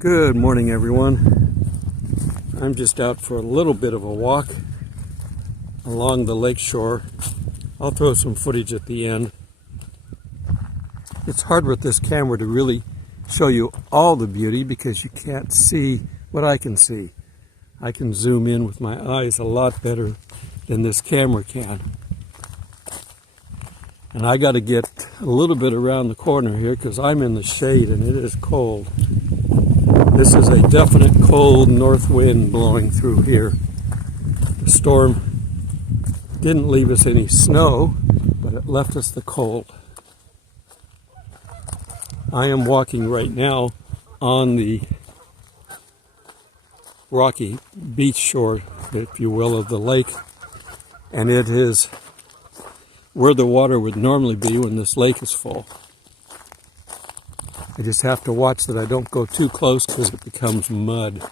Good morning, everyone. I'm just out for a little bit of a walk along the lake shore. I'll throw some footage at the end. It's hard with this camera to really show you all the beauty because you can't see what I can see. I can zoom in with my eyes a lot better than this camera can. And I got to get a little bit around the corner here because I'm in the shade and it is cold. This is a definite cold north wind blowing through here. The storm didn't leave us any snow, but it left us the cold. I am walking right now on the rocky beach shore, if you will, of the lake, and it is where the water would normally be when this lake is full. I just have to watch that I don't go too close because it becomes mud,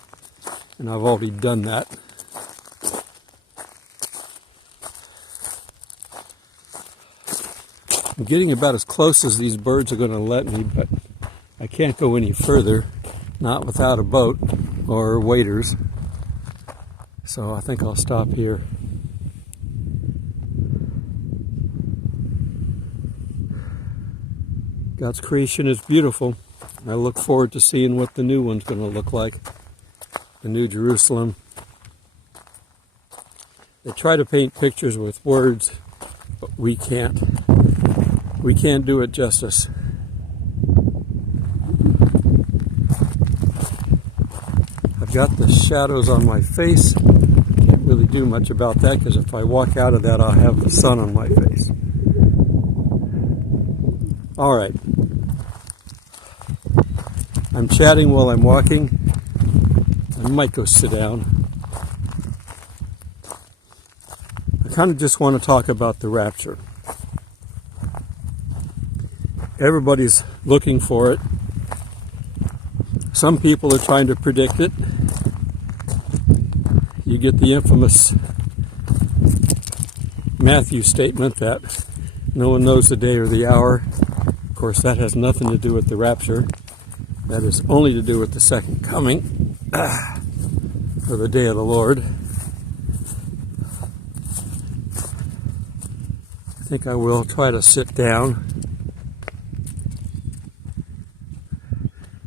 and I've already done that. I'm getting about as close as these birds are going to let me, but I can't go any further, not without a boat or waders. So I think I'll stop here. God's creation is beautiful. I look forward to seeing what the new one's going to look like. The New Jerusalem. They try to paint pictures with words, but we can't. We can't do it justice. I've got the shadows on my face. Can't really do much about that because if I walk out of that, I'll have the sun on my face. All right. I'm chatting while I'm walking. I might go sit down. I kind of just want to talk about the rapture. Everybody's looking for it. Some people are trying to predict it. You get the infamous Matthew statement that no one knows the day or the hour. Of course, that has nothing to do with the rapture. That is only to do with the second coming, or the day of the Lord. I think I will try to sit down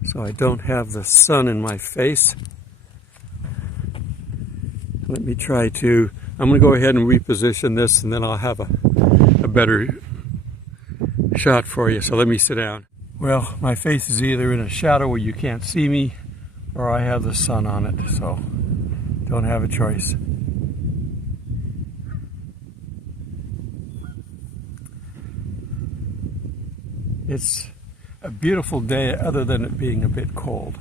so I don't have the sun in my face. Let me try to, I'm going to go ahead and reposition this and then I'll have a better shot for you. So let me sit down. Well, my face is either in a shadow where you can't see me or I have the sun on it, so don't have a choice. It's a beautiful day other than it being a bit cold.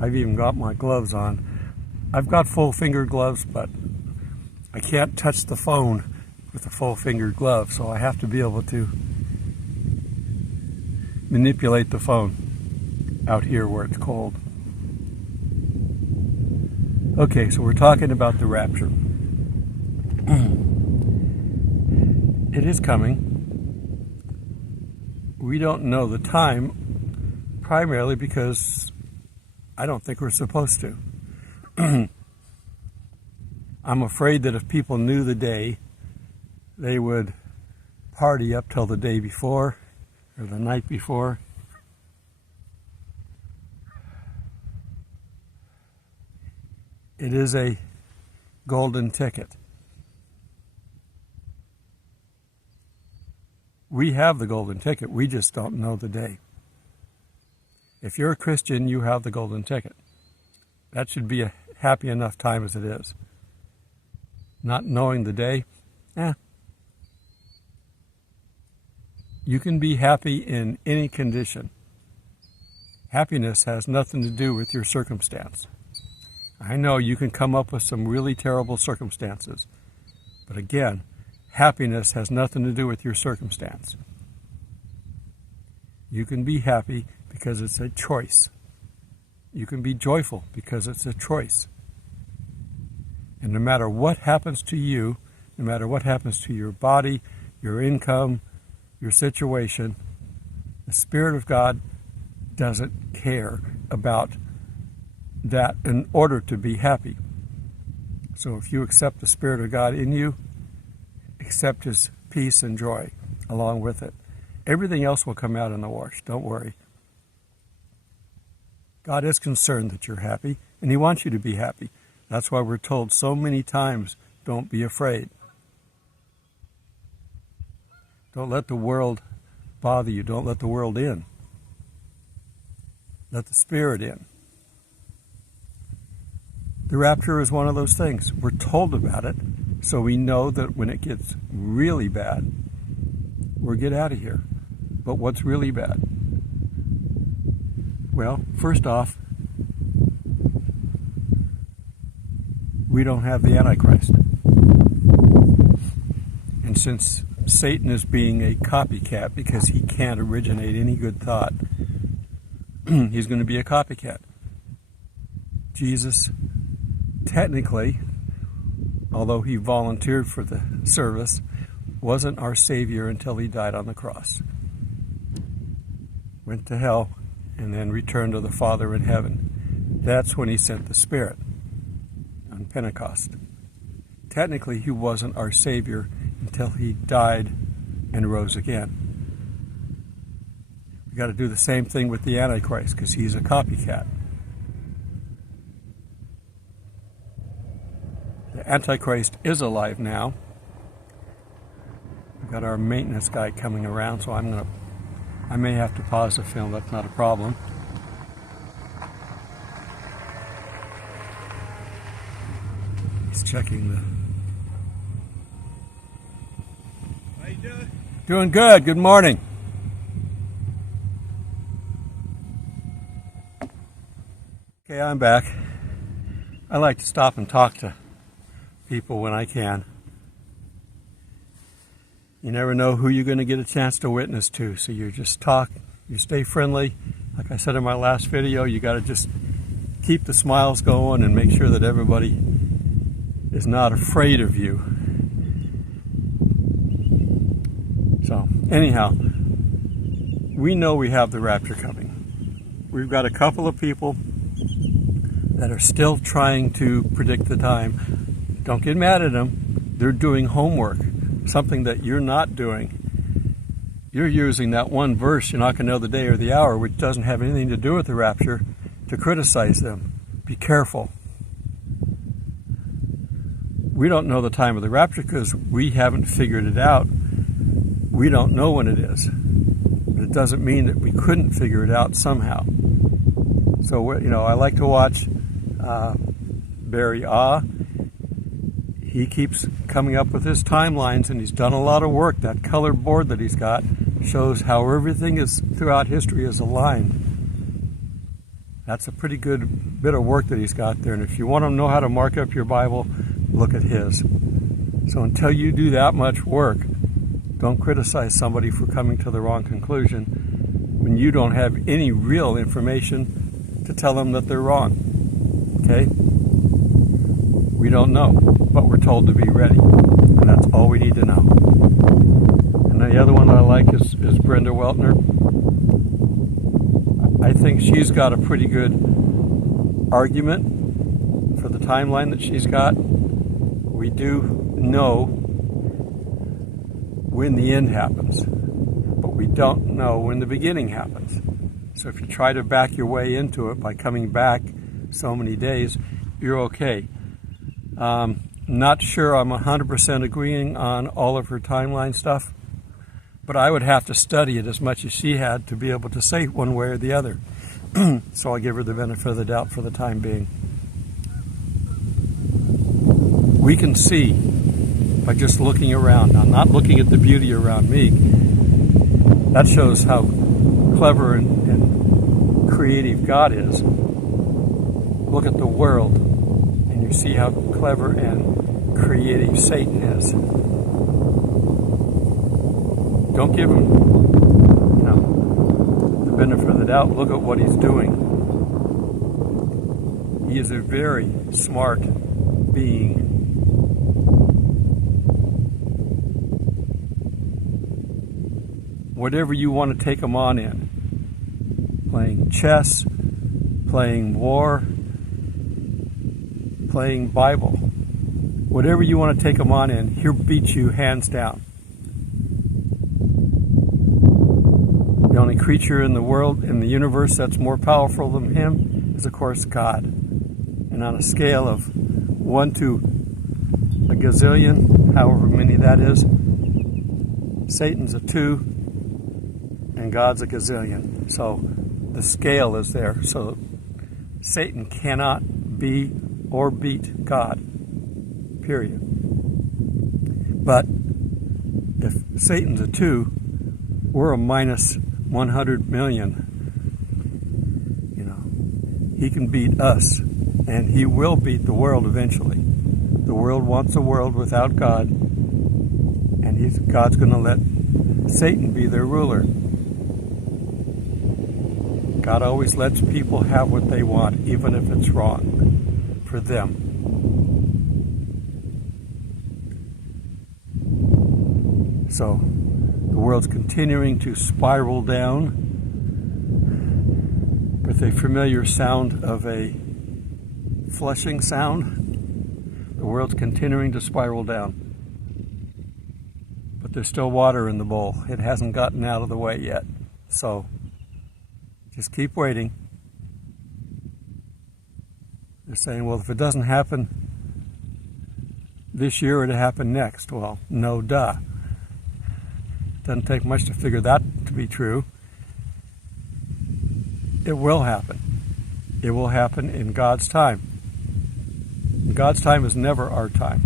I've even got my gloves on. I've got full finger gloves, but I can't touch the phone with a full finger glove, so I have to be able to manipulate the phone out here where it's cold. Okay, so we're talking about the rapture. It is coming. We don't know the time, primarily because I don't think we're supposed to. I'm afraid that if people knew the day, they would party up till the day before or the night before. It is a golden ticket. We have the golden ticket, we just don't know the day. If you're a Christian, you have the golden ticket. That should be a happy enough time as it is. Not knowing the day, You can be happy in any condition. Happiness has nothing to do with your circumstance. I know you can come up with some really terrible circumstances, but again, happiness has nothing to do with your circumstance. You can be happy because it's a choice. You can be joyful because it's a choice. And no matter what happens to you, no matter what happens to your body, your income, your situation, the Spirit of God doesn't care about that in order to be happy. So if you accept the Spirit of God in you, accept His peace and joy along with it. Everything else will come out in the wash. Don't worry. God is concerned that you're happy, and He wants you to be happy. That's why we're told so many times, don't be afraid. Don't let the world bother you. Don't let the world in. Let the Spirit in. The rapture is one of those things. We're told about it, so we know that when it gets really bad, we'll get out of here. But what's really bad? Well, first off, we don't have the Antichrist. And since Satan is being a copycat because he can't originate any good thought, he's going to be a copycat. Jesus, technically, although he volunteered for the service, wasn't our Savior until he died on the cross. Went to hell and then returned to the Father in heaven. That's when he sent the Spirit on Pentecost. Technically, he wasn't our Savior until he died and rose again. We've got to do the same thing with the Antichrist because he's a copycat. The Antichrist is alive now. We've got our maintenance guy coming around, so I may have to pause the film. That's not a problem. He's checking the... How you doing? Doing good. Good morning. Okay, I'm back. I like to stop and talk to people when I can. You never know who you're going to get a chance to witness to, so you just talk, you stay friendly. Like I said in my last video, you got to just keep the smiles going and make sure that everybody is not afraid of you. So, anyhow, we know we have the rapture coming. We've got a couple of people that are still trying to predict the time. Don't get mad at them. They're doing homework, something that you're not doing. You're using that one verse, you're not going to know the day or the hour, which doesn't have anything to do with the rapture, to criticize them. Be careful. We don't know the time of the rapture because we haven't figured it out. We don't know when it is. But it doesn't mean that we couldn't figure it out somehow. So, I like to watch Barry Ah. He keeps coming up with his timelines, and he's done a lot of work. That colored board that he's got shows how everything is throughout history is aligned. That's a pretty good bit of work that he's got there. And if you want to know how to mark up your Bible, look at his. So until you do that much work, don't criticize somebody for coming to the wrong conclusion when you don't have any real information to tell them that they're wrong. Okay? We don't know, but we're told to be ready, and that's all we need to know. And the other one that I like is Brenda Weltner. I think she's got a pretty good argument for the timeline that she's got. We do know when the end happens, but we don't know when the beginning happens. So if you try to back your way into it by coming back so many days, you're okay. Not sure I'm 100% agreeing on all of her timeline stuff, but I would have to study it as much as she had to be able to say one way or the other. So I'll give her the benefit of the doubt for the time being. We can see by just looking around. I'm not looking at the beauty around me. That shows how clever and creative God is. Look at the world, and you see how clever and creative Satan is. Don't give him the benefit of the doubt. Look at what he's doing. He is a very smart being. Whatever you want to take him on in. Playing chess, playing war, playing Bible. Whatever you want to take him on in, he'll beat you hands down. The only creature in the world, in the universe, that's more powerful than him is, of course, God. And on a scale of 1 to a gazillion, however many that is, Satan's a 2 and God's a gazillion. So the scale is there. So Satan cannot be or beat God. Period. But if Satan's a 2, we're a minus 100 million. You know, he can beat us, and he will beat the world eventually. The world wants a world without God, and God's going to let Satan be their ruler. God always lets people have what they want, even if it's wrong for them. So the world's continuing to spiral down with a familiar sound of a flushing sound. The world's continuing to spiral down. But there's still water in the bowl. It hasn't gotten out of the way yet. So just keep waiting. They're saying, well, if it doesn't happen this year, it'll happen next. Well, no duh. Doesn't take much to figure that to be true. It will happen. It will happen in God's time. And God's time is never our time.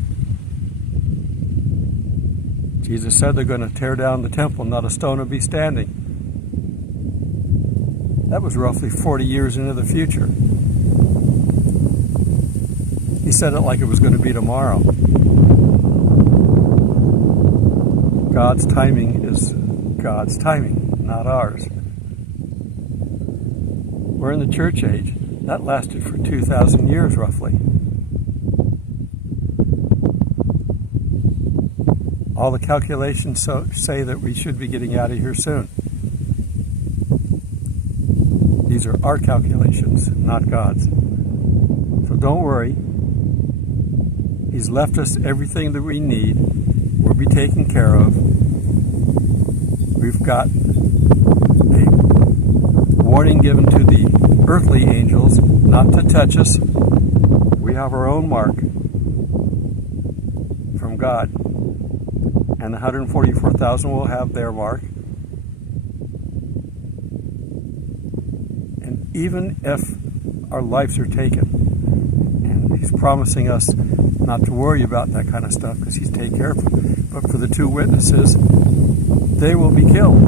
Jesus said they're going to tear down the temple, not a stone will be standing. That was roughly 40 years into the future. He said it like it was going to be tomorrow. God's timing is God's timing, not ours. We're in the church age. That lasted for 2,000 years, roughly. All the calculations say that we should be getting out of here soon. These are our calculations, not God's. So don't worry. He's left us everything that we need. We'll be taken care of. We've got a warning given to the earthly angels not to touch us. We have our own mark from God. And the 144,000 will have their mark. And even if our lives are taken, and he's promising us not to worry about that kind of stuff because he's taking care of it. But for the 2 witnesses, they will be killed.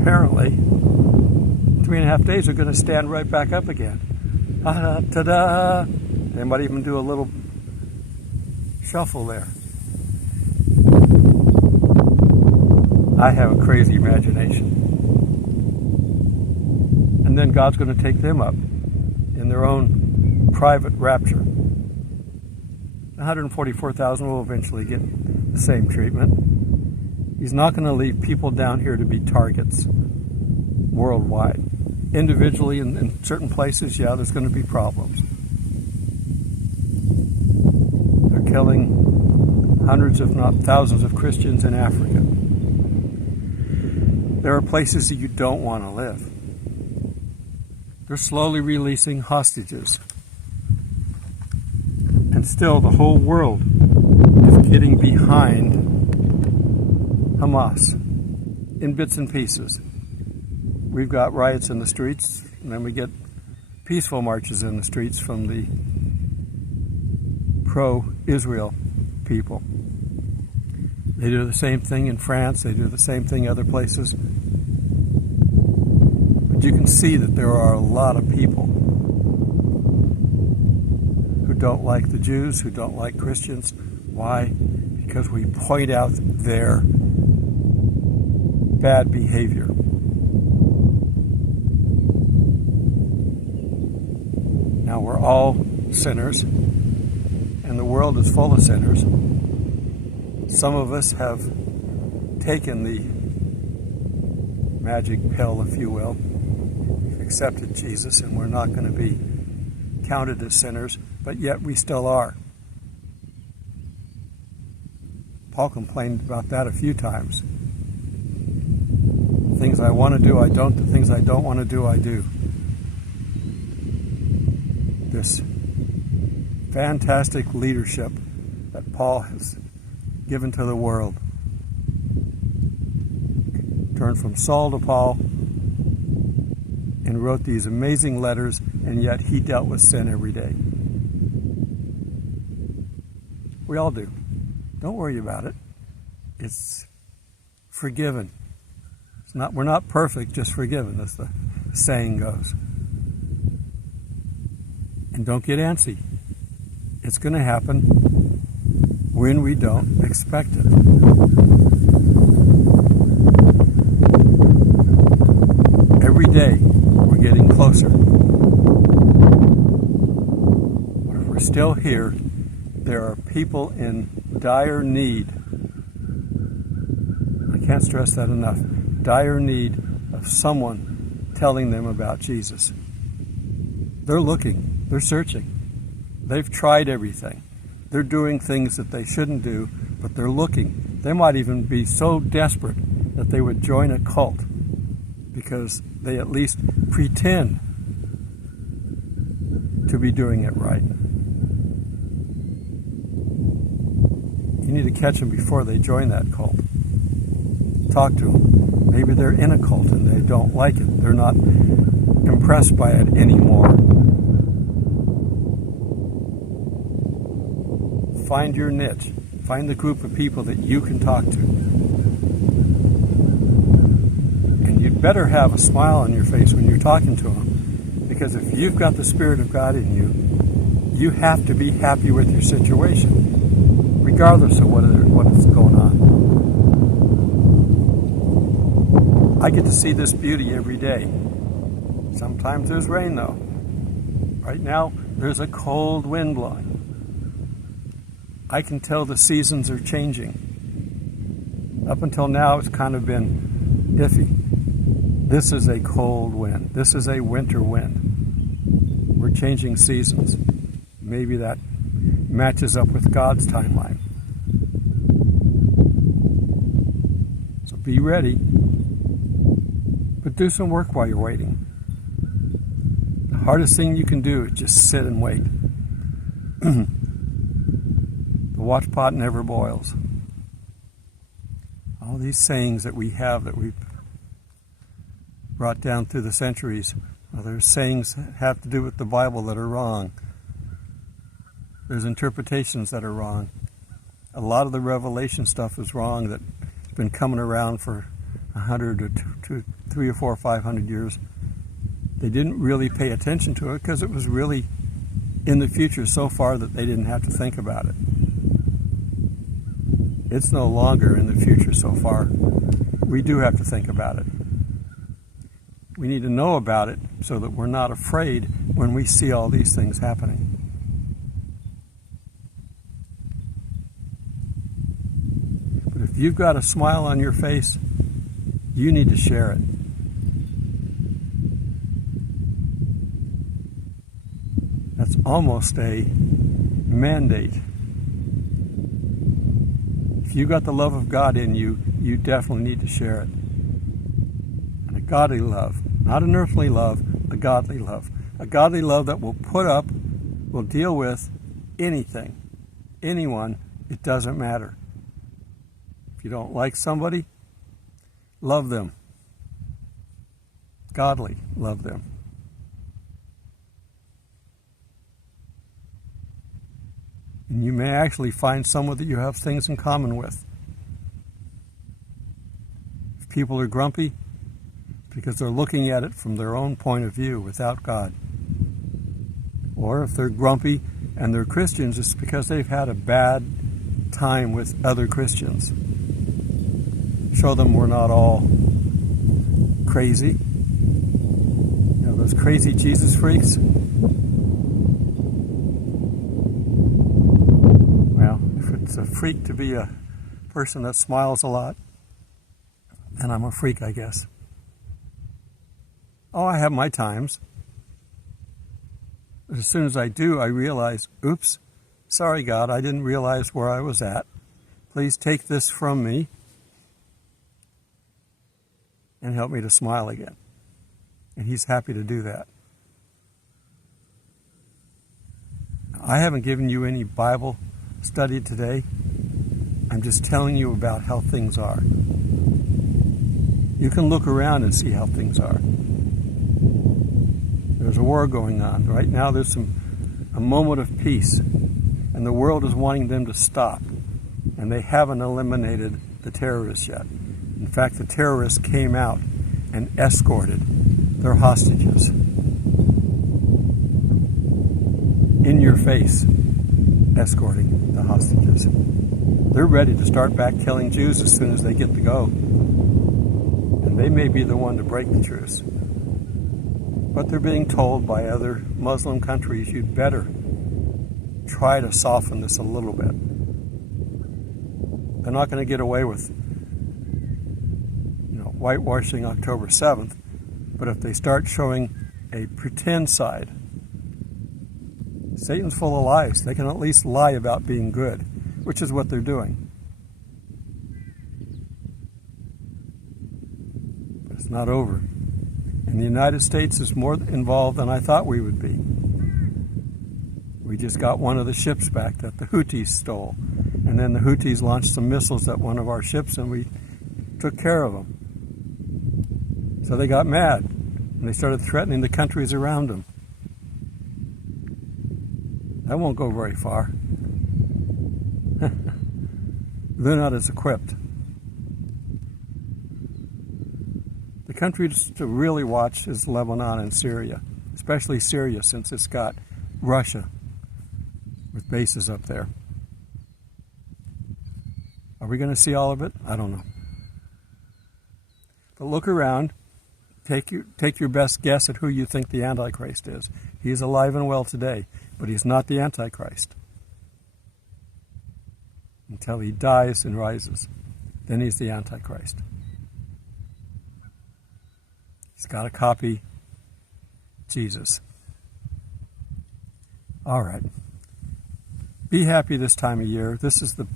Apparently, 3.5 days are going to stand right back up again. Ta-da! They might even do a little shuffle there. I have a crazy imagination. And then God's going to take them up in their own private rapture. 144,000 will eventually get the same treatment. He's not going to leave people down here to be targets worldwide. Individually, in certain places, yeah, there's going to be problems. They're killing hundreds, if not thousands, of Christians in Africa. There are places that you don't want to live. They're slowly releasing hostages. And still the whole world is getting behind Hamas in bits and pieces. We've got riots in the streets, and then we get peaceful marches in the streets from the pro-Israel people. They do the same thing in France, they do the same thing other places. But you can see that there are a lot of people who don't like the Jews, who don't like Christians. Why? Because we point out their bad behavior. Now we're all sinners, and the world is full of sinners. Some of us have taken the magic pill, if you will. accepted Jesus and we're not going to be counted as sinners, but yet we still are. Paul complained about that a few times. Things I want to do, I don't. The things I don't want to do, I do. This fantastic leadership that Paul has given to the world. Turned from Saul to Paul and wrote these amazing letters, and yet he dealt with sin every day. We all do. Don't worry about it. It's forgiven. We're not perfect, just forgiven, as the saying goes. And don't get antsy. It's going to happen when we don't expect it. Every day we're getting closer. But if we're still here, there are people in dire need. I can't stress that enough. Dire need of someone telling them about Jesus. They're looking. They're searching. They've tried everything. They're doing things that they shouldn't do, but they're looking. They might even be so desperate that they would join a cult because they at least pretend to be doing it right. You need to catch them before they join that cult. Talk to them. Maybe they're in a cult and they don't like it. They're not impressed by it anymore. Find your niche. Find the group of people that you can talk to. And you'd better have a smile on your face when you're talking to them, because if you've got the Spirit of God in you, you have to be happy with your situation, regardless of what is going on. I get to see this beauty every day. Sometimes there's rain, though. Right now, there's a cold wind blowing. I can tell the seasons are changing. Up until now, it's kind of been iffy. This is a cold wind. This is a winter wind. We're changing seasons. Maybe that matches up with God's timeline. So be ready. But do some work while you're waiting. The hardest thing you can do is just sit and wait. The watch pot never boils. All these sayings that we have that we've brought down through the centuries, well, there's sayings that have to do with the Bible that are wrong. There's interpretations that are wrong. A lot of the Revelation stuff is wrong that's been coming around for 100 or 300 or 400 or 500 years. They didn't really pay attention to it because it was really in the future so far that they didn't have to think about it. It's no longer in the future so far. We do have to think about it. We need to know about it so that we're not afraid when we see all these things happening. But if you've got a smile on your face, you need to share it. That's almost a mandate. If you've got the love of God in you, you definitely need to share it. And a godly love, not an earthly love, a godly love. A godly love that will put up, will deal with anything, anyone, it doesn't matter. If you don't like somebody, love them. Godly, love them. And you may actually find someone that you have things in common with. If people are grumpy, it's because they're looking at it from their own point of view without God. Or if they're grumpy and they're Christians, it's because they've had a bad time with other Christians. Show them we're not all crazy. You know, those crazy Jesus freaks. Well, if it's a freak to be a person that smiles a lot, then I'm a freak, I guess. Oh, I have my times. But as soon as I do, I realize, oops, sorry God, I didn't realize where I was at. Please take this from me and help me to smile again. And he's happy to do that. I haven't given you any Bible study today. I'm just telling you about how things are. You can look around and see how things are. There's a war going on. Right now there's a moment of peace, and the world is wanting them to stop. And they haven't eliminated the terrorists yet. In fact, the terrorists came out and escorted their hostages. In your face, escorting the hostages. They're ready to start back killing Jews as soon as they get to go. And they may be the one to break the truce. But they're being told by other Muslim countries, you'd better try to soften this a little bit. They're not going to get away with, whitewashing October 7th, but if they start showing a pretend side, Satan's full of lies. They can at least lie about being good, which is what they're doing. But it's not over. And the United States is more involved than I thought we would be. We just got one of the ships back that the Houthis stole. And then the Houthis launched some missiles at one of our ships, and we took care of them. So they got mad, and they started threatening the countries around them. That won't go very far. They're not as equipped. The countries to really watch is Lebanon and Syria, especially Syria, since it's got Russia with bases up there. Are we going to see all of it? I don't know. But look around. Take your best guess at who you think the Antichrist is. He's alive and well today, but he's not the Antichrist. Until he dies and rises. Then he's the Antichrist. He's got to copy Jesus. All right. Be happy this time of year. This is the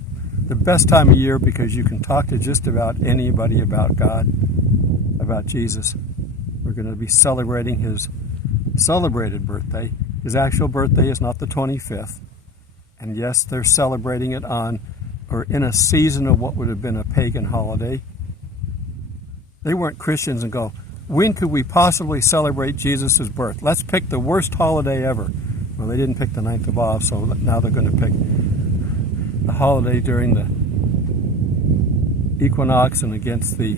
best time of year because you can talk to just about anybody about God, about Jesus. We're going to be celebrating his celebrated birthday. His actual birthday is not the 25th. And yes, they're celebrating it on or in a season of what would have been a pagan holiday. They weren't Christians and go, when could we possibly celebrate Jesus' birth? Let's pick the worst holiday ever. Well, they didn't pick the 9th of Av, so now they're going to pick the holiday during the equinox and against the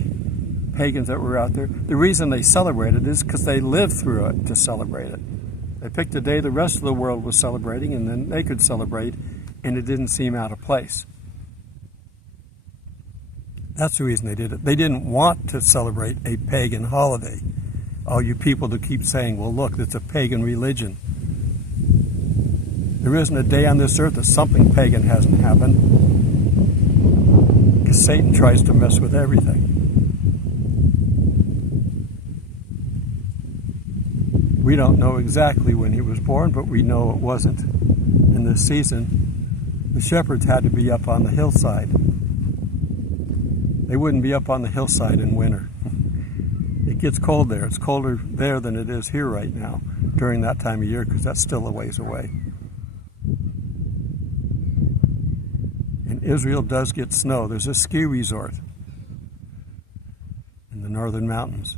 pagans that were out there. The reason they celebrate it is because they lived through it to celebrate it. They picked a day the rest of the world was celebrating, and then they could celebrate, and it didn't seem out of place. That's the reason they did it. They didn't want to celebrate a pagan holiday. All you people who keep saying, well, look, it's a pagan religion. There isn't a day on this earth that something pagan hasn't happened. Because Satan tries to mess with everything. We don't know exactly when he was born, but we know it wasn't. In this season, the shepherds had to be up on the hillside. They wouldn't be up on the hillside in winter. It gets cold there. It's colder there than it is here right now during that time of year because that's still a ways away. And Israel does get snow. There's a ski resort in the northern mountains.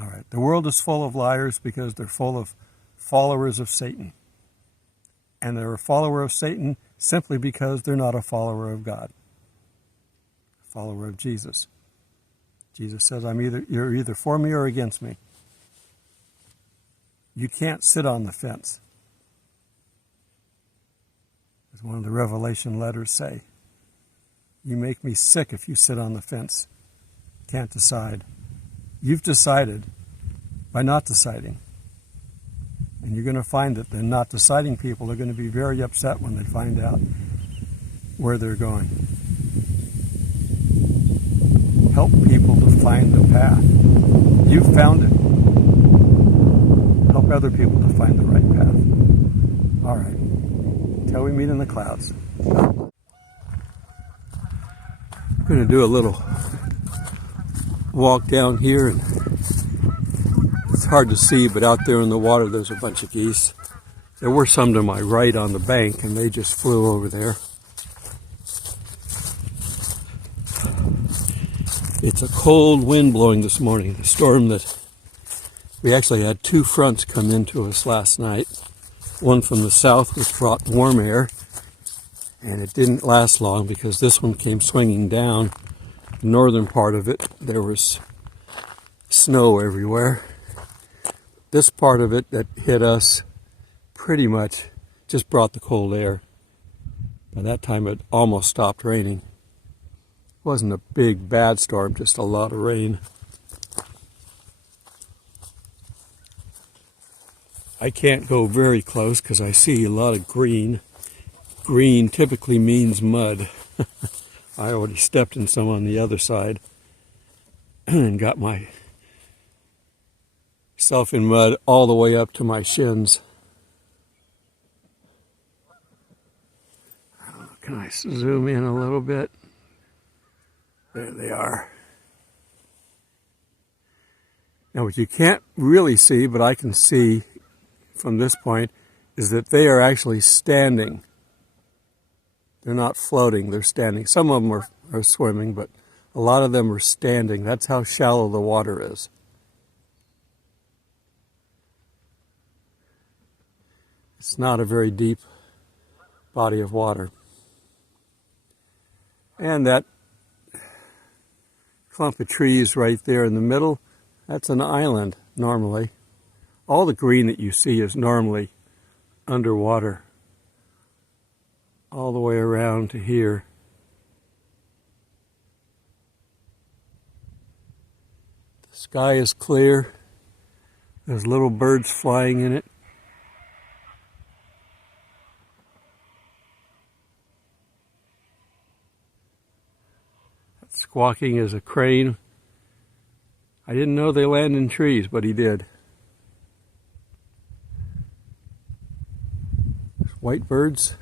All right. The world is full of liars because they're full of followers of Satan. And they're a follower of Satan simply because they're not a follower of God. A follower of Jesus. Jesus says, you're either for me or against me. You can't sit on the fence. As one of the Revelation letters say, you make me sick if you sit on the fence. Can't decide. You've decided by not deciding. And you're going to find that the not deciding people are going to be very upset when they find out where they're going. help people to find the path. You found it. Help other people to find the right path. All right. Till we meet in the clouds. I'm going to do a little walk down here, and it's hard to see, but out there in the water there's a bunch of geese. There were some to my right on the bank, and they just flew over there. It's a cold wind blowing this morning. The storm that we actually had 2 fronts come into us last night. One from the south, which brought warm air, and it didn't last long because this one came swinging down. The northern part of it, there was snow everywhere. This part of it that hit us pretty much just brought the cold air. By that time it almost stopped raining. It wasn't a big bad storm, just a lot of rain. I can't go very close because I see a lot of green. Green typically means mud. I already stepped in some on the other side and got myself in mud all the way up to my shins. I don't know, can I zoom in a little bit? There they are. Now what you can't really see, but I can see from this point, is that they are actually standing. They're not floating, they're standing. Some of them are swimming, but a lot of them are standing. That's how shallow the water is. It's not a very deep body of water. And that clump of trees right there in the middle, that's an island normally. All the green that you see is normally underwater, all the way around to here. The sky is clear. There's little birds flying in it. That squawking is a crane. I didn't know they land in trees, but he did. White birds.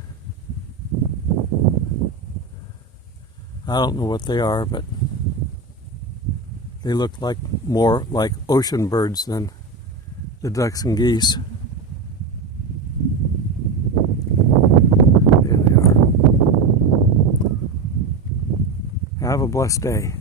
I don't know what they are, but they look like more like ocean birds than the ducks and geese. There they are. Have a blessed day.